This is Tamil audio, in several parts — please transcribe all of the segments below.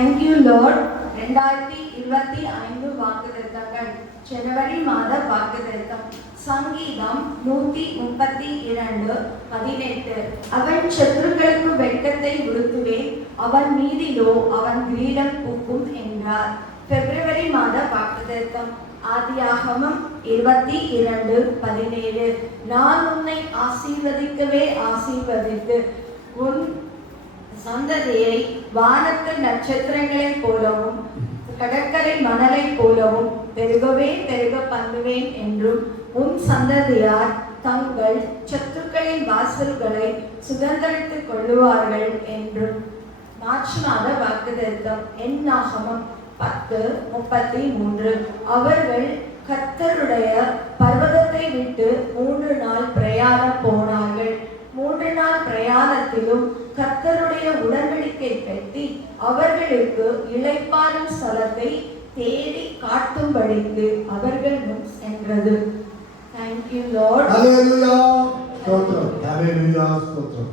தேங்க்யூ லோட் ரெண்டாயிரத்தி இருபத்தி ஐந்து வாக்குத்தத்தங்கள் ஜனவரி மாத வாக்குத்தத்தம் சங்கீதம் நூத்தி முப்பத்தி இரண்டு பதினெட்டு அவன் சத்துருக்களுக்கு வெட்கத்தை உடுத்துவேன் அவன் மீதிலோ அவன் கிரீடம் பூக்கும் என்றார் பிப்ரவரி மாத வாக்குத்தத்தம் ஆதியாகமம் இருபத்தி இரண்டு பதினேழு நான் உன்னை ஆசீர்வதிக்கவே ஆசீர்வதித்து உன் சந்ததியை வானத்து நட்சத்திரங்களைப் போலவும் கடற்கரை மணலைப் போலவும் பெருகவே பெருக பண்ணுவேன் என்றும் உன் சந்ததியார் தங்கள் சத்துக்களின் வாசல்களை சுதந்திரித்துக் கொள்ளுவார்கள் என்றும் மார்ச் மாத என் நாகமம் பத்து முப்பத்தி மூன்று. அவர்கள் கர்த்தருடைய பர்வதத்தை விட்டு மூன்று நாள் பிரயாணம் போனார்கள். மூன்று நாள் பிரயாணத்திலும் கத்தர் உடன்படிக்கை கட்டி அவர்களுக்கு இளைப்பாறும் சலத்தை தேடி காட்டும்படிக்கு அவர்கள் முன் சென்றது. தேங்க்யூ லார்ட் ஹalleluya ஸ்தோத்திரம் ஹalleluya ஸ்தோத்திரம்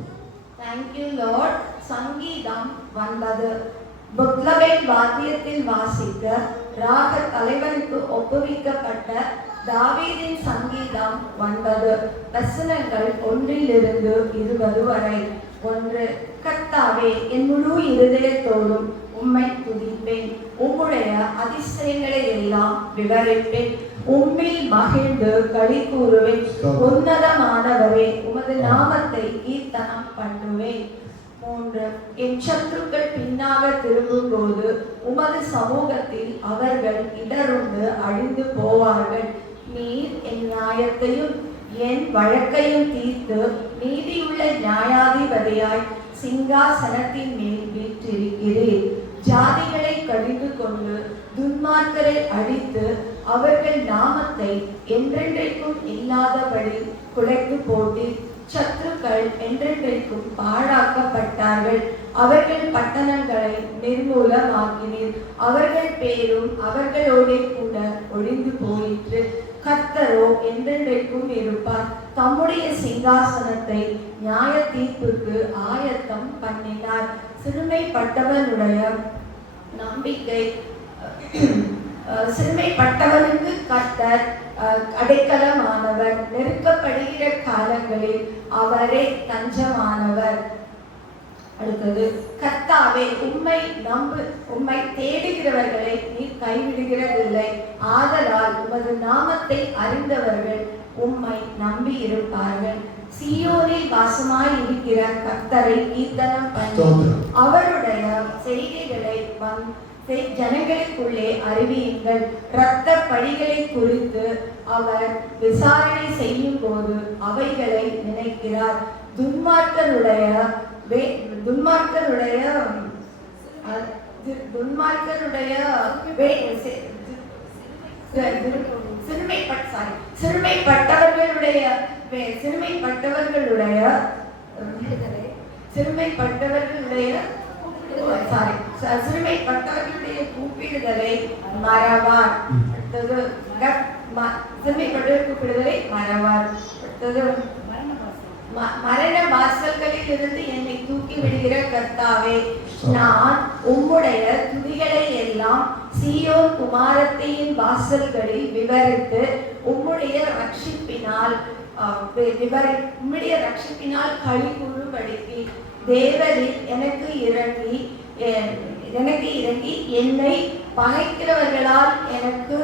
தேங்க்யூ லார்ட் சங்கீதம் வந்தது. புக்லபேன் வாத்தியத்தில் வாசிக்க ராக தலைவருக்கு ஒப்புவிக்கப்பட்ட தாவீதின் சங்கீதம் வந்தது. வசனங்கள் ஒன்றிலிருந்து இருபது வரை. ஒன்று கத் கர்த்தாவே என் முழு இருதயத்தோடும் உம்மை துதிப்பேன். உம்முடைய அதிசயங்களை எல்லாம் விவரிப்பேன். உம்மில் மகிழ்ந்து களி கூறுவேன். உன்னதமானவரே உமது நாமத்தை கீர்த்தனம் பண்ணுவேன். மூன்று என் சத்துருக்கள் பின்னாக திரும்பும் போது உமது சமூகத்தில் அவர்கள் இடருண்டு அழிந்து போவார்கள். நீர் என் நியாயத்தையும் என் வழக்கையும் தீர்த்து நீதியுள்ள நியாயாதிபதியாய் சிங்காசனத்தின் மேல் வீற்றிருக்கிறீர் ஜாதிகளை கடிந்து கொண்டு துன்மார்க்கரை அழித்து அவர்கள் நாமத்தை என்றென்றைக்கும் இல்லாதபடி குலைத்து போட்டீர் சத்துருக்கள் என்றென்றைக்கும் பாழாக்கப்பட்டார்கள். அவர்கள் பட்டணங்களை நிர்மூலமாக்கினீர். அவர்கள் பேரும் அவர்களோடே கூட ஒழிந்து என்றென்றைக்கும் இருப்பார். தம்முடைய சிங்காசனத்தை நியாய தீர்ப்புக்கு ஆயத்தம் பண்ணினார். சிறுமைப்பட்டவனுடைய நம்பிக்கை அஹ், சிறுமைப்பட்டவனுக்கு கத்தர் அஹ், அடைக்கலமானவர் நெருக்கப்படுகிற காலங்களில் அவரே தஞ்சமானவர். அடுத்தது கர்த்தாவே உம்மை நம்பு உம்மை தேடுகிறவர்களை நீர் கைவிடுகிறதில்லை. ஆதலால் உமது நாமத்தை அறிந்தவர்கள் உம்மை நம்பி இருப்பார்கள். சீயோனில் வாசமாய் இருக்கிற கர்த்தரை கீர்த்தனம் பண்ணி. அவருடைய செய்கைகளை வந் செய்- ஜனங்களுக்குள்ளே அறிவியுங்கள். இரத்த பழிகளை குறித்து அவர் விசாரணை செய்யும் போது அவைகளை நினைக்கிறார். துன்மார்க்கருடைய வே- துன்மார்க்கருடைய துன்மார்க்கருடைய சிறுமைப்பட்ட சாரி சிறுமைப்பட்டவர்களுடைய சிறுமைப்பட்டவர்களுடைய சிறுமைப்பட்டவர்களுடைய சாரி சிறுமைப்பட்டவர்களுடைய கூப்பிடுதலை மறவார். அடுத்தது க- ம- சிறுமைப்பட்டவர் கூப்பிடுதலை மறவார். அடுத்தது மரண வாசல்களில் இருந்து என்னை தூக்கி விடுகிற கர்த்தாவே நான் உம்முடைய துதிகளை எல்லாம் சீயோன் குமாரத்தியின் வாசல்களில் விவரித்து உம்முடைய ரட்சிப்பினால் விவரி உம்முடைய ரட்சிப்பினால் களி கூறும்படிக்கு தேவரில் எனக்கு இறங்கி எனக்கு இறங்கி என்னை பகைக்கிறவர்களால் எனக்கு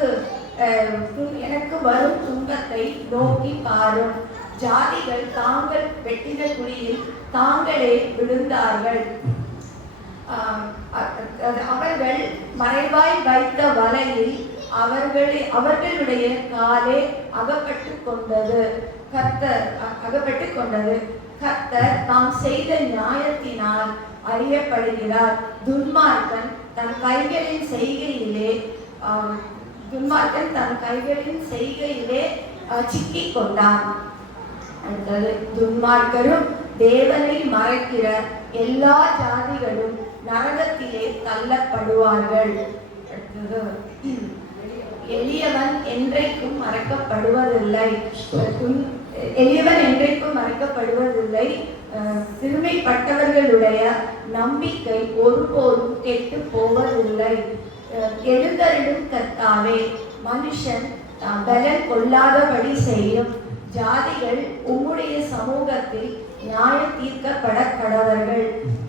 எனக்கு வரும் துன்பத்தை நோக்கி பாரும். ஜாதிகள் தாங்கள் வெட்டின குழியில் தாங்களே விழுந்தார்கள். ஆஹ் அவர்கள் மறைவாய் வைத்த வலையில் அவர்களே அவர்களுடைய காலே அகப்பட்டு கொண்டது. கர்த்தர் அகப்பட்டு கொண்டது. கர்த்தர் தாம் செய்த நியாயத்தினால் அறியப்படுகிறார். துன்மார்க்கன் தன் கைகளின் செய்கையிலே ஆஹ், துன்மார்க்கன் தன் கைகளின் செய்கையிலே சிக்கிக் கொண்டான். அடுத்தது துன்மார்க்கரும் தேவனை மறைக்கிற எல்லா ஜாதிகளும் நரகத்திலே தள்ளப்படுவார்கள். அடுத்தது எளியவன் என்றைக்கும் மறக்கப்படுவதில்லை. துன்- எளியவன் என்றைக்கும் மறைக்கப்படுவதில்லை. சிறுமைப்பட்டவர்களுடைய நம்பிக்கை ஒருபோதும் கெட்டு போவதில்லை. அஹ், எழுந்தருளும் மனுஷன் பலன் கொள்ளாதபடி செய்யும். ஜாதிகள் உம்முடைய சமூகத்தில் நியாய தீர்க்கப்பட கடவர்கள்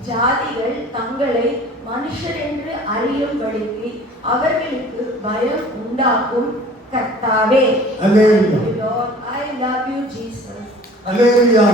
ஜாதிகள் தங்களை மனுஷர் என்று அறியும்படிக்கு அவர்களுக்கு பயம் உண்டாக்கும் கர்த்தாவே I love you, Jesus. Hallelujah.